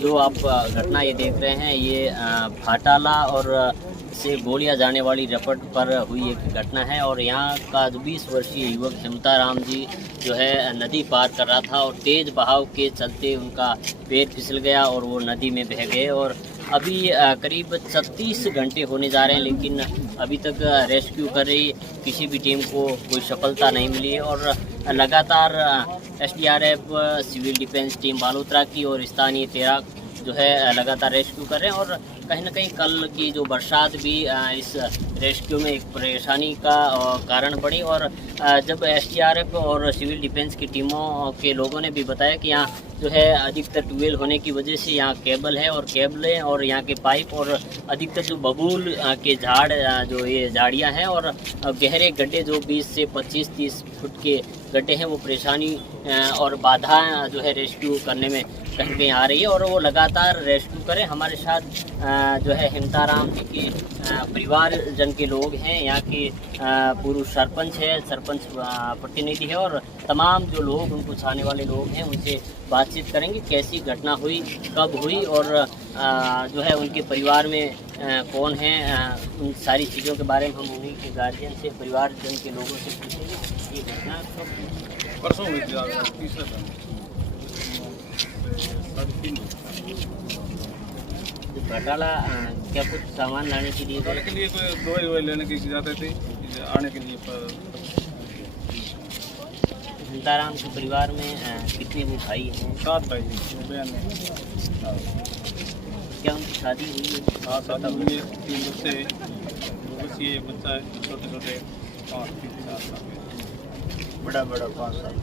जो आप घटना ये देख रहे हैं ये भाटाला और से गोलियां जाने वाली रपट पर हुई एक घटना है। और यहाँ का जो 20 वर्षीय युवक हिमताराम जी जो है नदी पार कर रहा था और तेज़ बहाव के चलते उनका पैर फिसल गया और वो नदी में बह गए। और अभी करीब 36 घंटे होने जा रहे हैं, लेकिन अभी तक रेस्क्यू कर रही किसी भी टीम को कोई सफलता नहीं मिली है। और लगातार SDRF, civil defence team Balotra की और स्थानीय तैराक जो है लगातार रेस्क्यू कर रहे हैं। और कहीं ना कहीं कल की जो बरसात भी इस रेस्क्यू में एक परेशानी का कारण बनी। और जब एसडीआरएफ और सिविल डिफेंस की टीमों के लोगों ने भी बताया कि यहाँ जो है अधिकतर ट्यूबवेल होने की वजह से यहाँ केबल है और केबलें और यहाँ के पाइप और अधिकतर जो बबूल के झाड़ जो ये झाड़ियाँ हैं और गहरे गड्ढे जो 20 से 25-30 फुट के गड्ढे हैं वो परेशानी और बाधा जो है रेस्क्यू करने में कहीं कहीं आ रही है। और वो लगातार रेस्क्यू करें। हमारे साथ जो है हिमताराम जी के परिवारजन के लोग हैं, यहाँ के पूर्व सरपंच है, सरपंच प्रतिनिधि है और तमाम जो लोग उनको चाहने वाले लोग हैं उनसे बातचीत करेंगे कैसी घटना हुई, कब हुई और जो है उनके परिवार में कौन है, उन सारी चीज़ों के बारे में हम उन्हीं के गार्जियन से, परिवारजन के लोगों से पूछेंगे। ये घटना परसों हुई थी घटाला क्या कुछ सामान लाने के लिए कोई दवाई लेने की जाते थे आने के लिए। हिमताराम के परिवार में कितने वो भाई हैं? 7 भाई बहन। क्या उनकी शादी हुई है? हाँ, शादी हुई है, 3 बच्चे हैं, 2 बच्चे, एक बच्चा है, छोटे छोटे 5-4 साल, बड़ा 5 साल।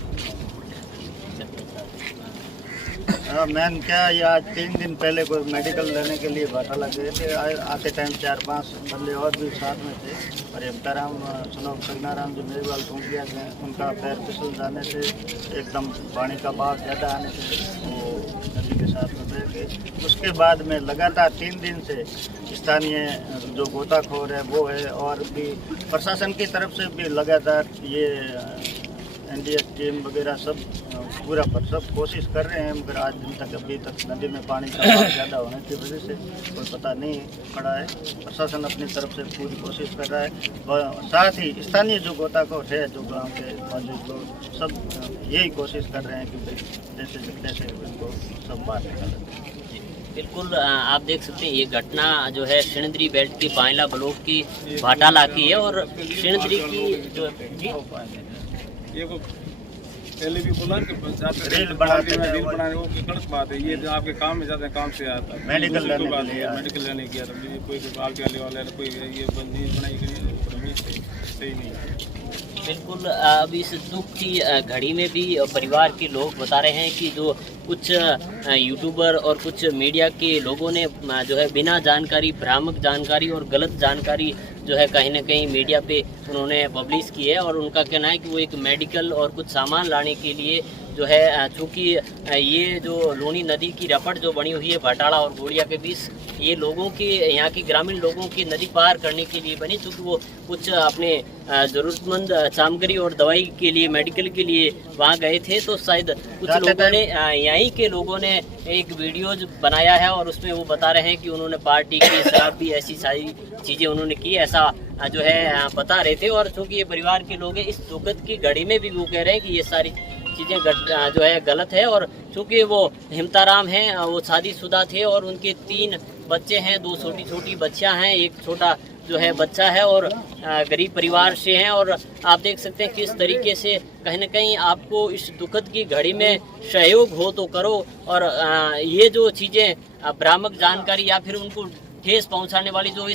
मैन क्या ये आज 3 दिन पहले कोई मेडिकल लेने के लिए भाटाला गए थे। आते टाइम 4-5 बंदे और भी साथ में थे और हिमताराम सुनो प्रज्ञाराम जो मेरे वाल टूट गया थे, उनका पैर फिसल जाने से एकदम पानी का बहाव ज़्यादा आने से वो नदी के साथ में बह गए। उसके बाद में लगातार 3 दिन से स्थानीय जो गोताखोर है वो है और भी प्रशासन की तरफ से भी लगातार ये एनडीएस टीम वगैरह सब पूरा पर सब कोशिश कर रहे हैं, मगर आज दिन तक अभी तक नदी में पानी का बहाव ज़्यादा होने की वजह से कोई पता नहीं पड़ा है। प्रशासन अपनी तरफ से पूरी कोशिश कर रहा है। साथ ही स्थानीय जो गोताखोर है, जो गांव के मौजूद लोग सब यही कोशिश कर रहे हैं कि जैसे तैसे उनको सब बाहर निकालें। बिल्कुल आप देख सकते हैं ये घटना जो है सिणद्री बेल्ट की पायला ब्लॉक की भाटाला की है। और सिणद्री की जो ये को पहले भी बोला कि रेल बनाने वो गलत बात है। ये जो आपके काम में जाते हैं, काम से आता है मेडिकल लेने किया था कोई आगे वाले कोई ये बंदी बनाई गई सही नहीं है। बिल्कुल अब इस दुख की घड़ी में भी परिवार के लोग बता रहे हैं कि जो कुछ यूट्यूबर और कुछ मीडिया के लोगों ने जो है बिना जानकारी, भ्रामक जानकारी और गलत जानकारी जो है कहीं ना कहीं मीडिया पे उन्होंने पब्लिश की है। और उनका कहना है कि वो एक मेडिकल और कुछ सामान लाने के लिए जो है, चूँकि ये जो लूनी नदी की रपट जो बनी हुई है भाटाला और गोड़िया के बीच, ये लोगों के, यहाँ की ग्रामीण लोगों की नदी पार करने के लिए बनी। चूँकि वो कुछ अपने ज़रूरतमंद सामग्री और दवाई के लिए, मेडिकल के लिए वहाँ गए थे, तो शायद कुछ लोगों ने, यहीं के लोगों ने एक वीडियो बनाया है और उसमें वो बता रहे हैं कि उन्होंने पार्टी की, शराब भी, ऐसी सारी चीज़ें उन्होंने की, ऐसा जो है बता रहे थे। और चूँकि ये परिवार के लोग हैं, इस दुखद की घड़ी में भी वो कह रहे हैं कि ये सारी चीज़ें जो है गलत है। और चूँकि वो हिमताराम हैं, वो शादीशुदा थे और उनके 3 बच्चे हैं, 2 छोटी बच्चियां हैं, एक छोटा जो है बच्चा है और गरीब परिवार से हैं। और आप देख सकते हैं किस तरीके से कहीं ना कहीं आपको इस दुखद की घड़ी में सहयोग हो तो करो। और ये जो चीज़ें भ्रामक जानकारी या फिर उनको ठेस पहुंचाने वाली जो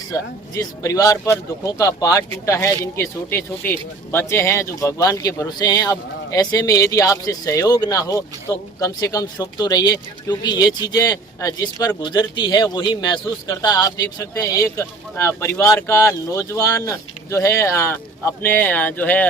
जिस परिवार पर दुखों का पहाड़ टूटा है, जिनके छोटे छोटे बच्चे हैं जो भगवान के भरोसे हैं, अब ऐसे में यदि आपसे सहयोग ना हो तो कम से कम चुप तो रहिए, क्योंकि ये चीज़ें जिस पर गुजरती है वही महसूस करता है। आप देख सकते हैं एक परिवार का नौजवान जो है अपने जो है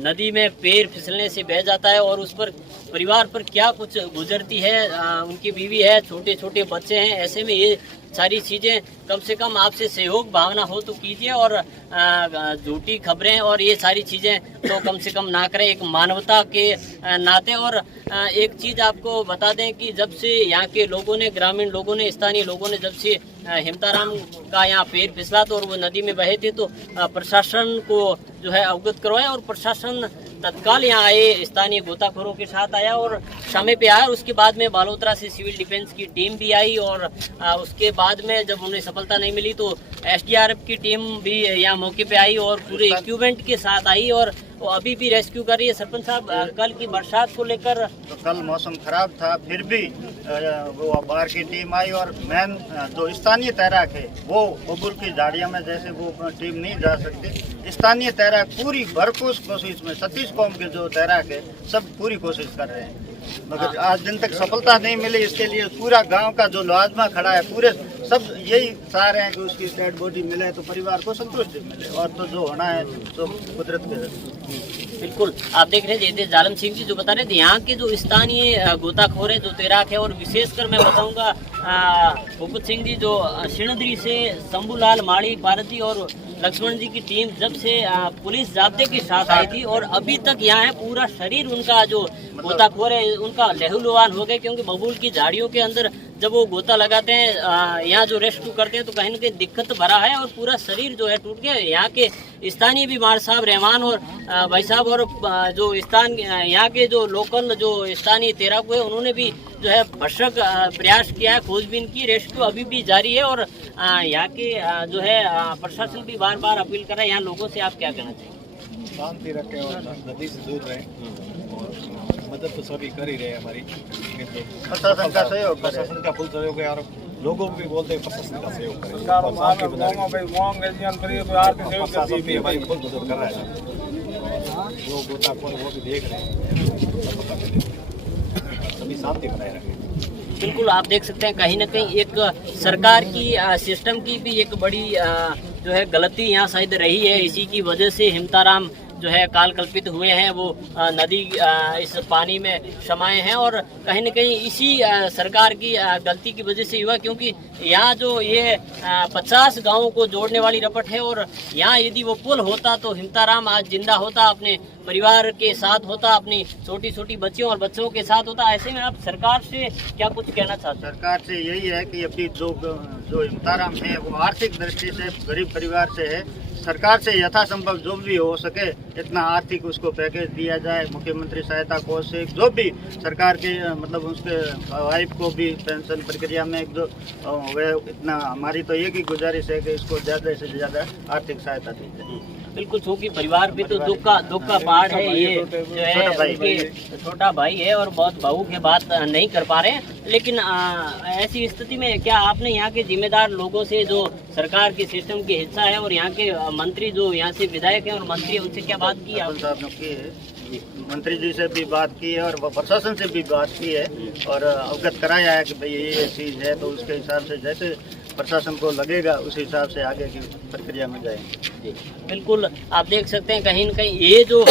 नदी में पैर फिसलने से बह जाता है और उस पर परिवार पर क्या कुछ गुजरती है। उनकी बीवी है, छोटे छोटे बच्चे हैं। ऐसे में ये सारी चीज़ें कम से कम आपसे सहयोग भावना हो तो कीजिए और झूठी खबरें और ये सारी चीज़ें तो कम से कम ना करें, एक मानवता के नाते। और एक चीज़ आपको बता दें कि जब से यहाँ के लोगों ने, ग्रामीण लोगों ने, स्थानीय लोगों ने जब से हेमताराम का यहाँ पैर फिसला तो और वो नदी में बहे थे तो प्रशासन को जो है अवगत करवाया और प्रशासन तत्काल यहाँ आए, स्थानीय गोताखोरों के साथ आया और समय पे आया। उसके बाद में बालोतरा से सिविल डिफेंस की टीम भी आई और उसके बाद में जब उन्हें सफलता नहीं मिली तो एसडीआरएफ की टीम भी यहाँ मौके पे आई और पूरे इक्विपमेंट के साथ आई और वो अभी भी रेस्क्यू कर रही है। सरपंच साहब, कल की बरसात को लेकर तो कल मौसम खराब था, फिर भी वो बाहर की टीम आई और मेन जो स्थानीय तैराक है वो बबुल की झाड़ियों में जैसे वो टीम नहीं जा सकती। स्थानीय तैराक पूरी भरपूर कोशिश में, 36 कौम के जो तैराक है सब पूरी कोशिश कर रहे हैं, मगर आज दिन तक सफलता नहीं मिली। इसके लिए पूरा गांव का जो लाजमा खड़ा है, पूरे सब यही चाह रहे हैं कि उसकी डेड बॉडी मिले तो परिवार को संतुष्टि मिले और तो जो होना है तो कुदरत के। बिल्कुल, आप देख रहे हैं जयदेव जालम सिंह जी जो बता रहे थे यहाँ के जो स्थानीय गोताखोर है, जो तैराक है और विशेषकर मैं बताऊंगा भूपत सिंह जी जो सिणद्री से शंभूलाल माड़ी पारदी और लक्ष्मण जी की टीम जब से पुलिस जाब्ते के साथ आई थी और अभी तक यहाँ है, पूरा शरीर उनका जो गोताखोर है उनका लहूलुहान हो गए क्योंकि बबूल की झाड़ियों के अंदर जब वो गोता लगाते हैं, यहाँ जो रेस्क्यू करते हैं तो कहीं ना कहीं दिक्कत भरा है और पूरा शरीर जो है टूट गया। यहाँ के स्थानीय भी मार साहब, रहमान और भाई साहब और जो यहाँ के जो लोकल जो स्थानीय तैराक है उन्होंने भी जो है भरसक प्रयास किया है, खोजबीन की, रेस्क्यू अभी भी जारी है और यहाँ के जो है प्रशासन भी बार बार अपील कर रहा है। यहाँ लोगों से आप क्या कहना चाहिए? शांति रखें और नदी से दूर रहें और मदद तो सभी कर ही रहे हैं हमारी। प्रशासन का सहयोग, प्रशासन का फुल सहयोग है और लोगों को भी बोलते हैं प्रशासन का सहयोग करें। प्रशासन भी हमारी फुल मदद कर रहा है, वो गोताखोर वो भी देख रहे हैं, सभी शांति बनाए रखें। बिल्कुल, आप देख सकते हैं कहीं ना कहीं एक सरकार की सिस्टम की भी एक बड़ी जो है गलती यहाँ शायद रही है। इसी की वजह से हेमताराम जो है काल कल्पित हुए हैं, वो नदी इस पानी में समाये हैं और कहीं न कहीं इसी सरकार की गलती की वजह से हुआ क्योंकि यहाँ जो ये 50 गांवों को जोड़ने वाली रपट है और यहाँ यदि वो पुल होता तो हेमताराम आज जिंदा होता, अपने परिवार के साथ होता, अपनी छोटी छोटी बच्चियों और बच्चों के साथ होता। ऐसे में आप सरकार से क्या कुछ कहना चाहते हैं? सरकार से यही है कि अभी जो हेमताराम है वो आर्थिक दृष्टि से गरीब परिवार से है, सरकार से यथासंभव जो भी हो सके इतना आर्थिक उसको पैकेज दिया जाए, मुख्यमंत्री सहायता कोष से जो भी सरकार के मतलब उसके वाइफ को भी पेंशन प्रक्रिया में जो वे इतना, हमारी तो एक ही गुजारिश है कि इसको ज़्यादा से ज़्यादा आर्थिक सहायता दी जाए। बिल्कुल, क्योंकि परिवार भी तो दुख का पार्ट है, ये जो है उनके छोटा भाई है और बहुत बहू के बात नहीं कर पा रहे हैं। लेकिन ऐसी स्थिति में क्या आपने यहाँ के जिम्मेदार लोगों से जो सरकार के सिस्टम की हिस्सा है और यहाँ के मंत्री जो यहाँ से विधायक हैं और मंत्री हैं उनसे क्या बात की आप साहब ने की है? मंत्री जी से भी बात की है और प्रशासन से भी बात की है और अवगत कराया है कि भाई ये चीज़ है तो उसके हिसाब से जैसे प्रशासन को लगेगा उस हिसाब से आगे की प्रक्रिया में जाएंगे। बिल्कुल, आप देख सकते हैं कहीं न कहीं ये जो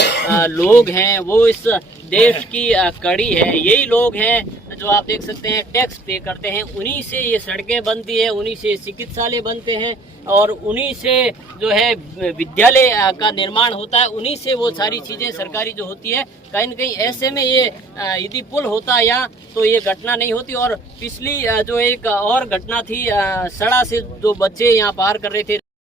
लोग हैं वो इस देश की कड़ी है, यही लोग हैं जो आप देख सकते हैं टैक्स पे करते हैं, उन्हीं से ये सड़कें बनती है, उन्हीं से चिकित्सालय बनते हैं और उन्हीं से जो है विद्यालय का निर्माण होता है, उन्हीं से वो सारी चीज़ें सरकारी जो होती है। कहीं न कहीं ऐसे में ये यदि पुल होता यहाँ तो ये घटना नहीं होती। और पिछली जो एक और घटना थी, सड़ा से जो बच्चे यहाँ पार कर रहे थे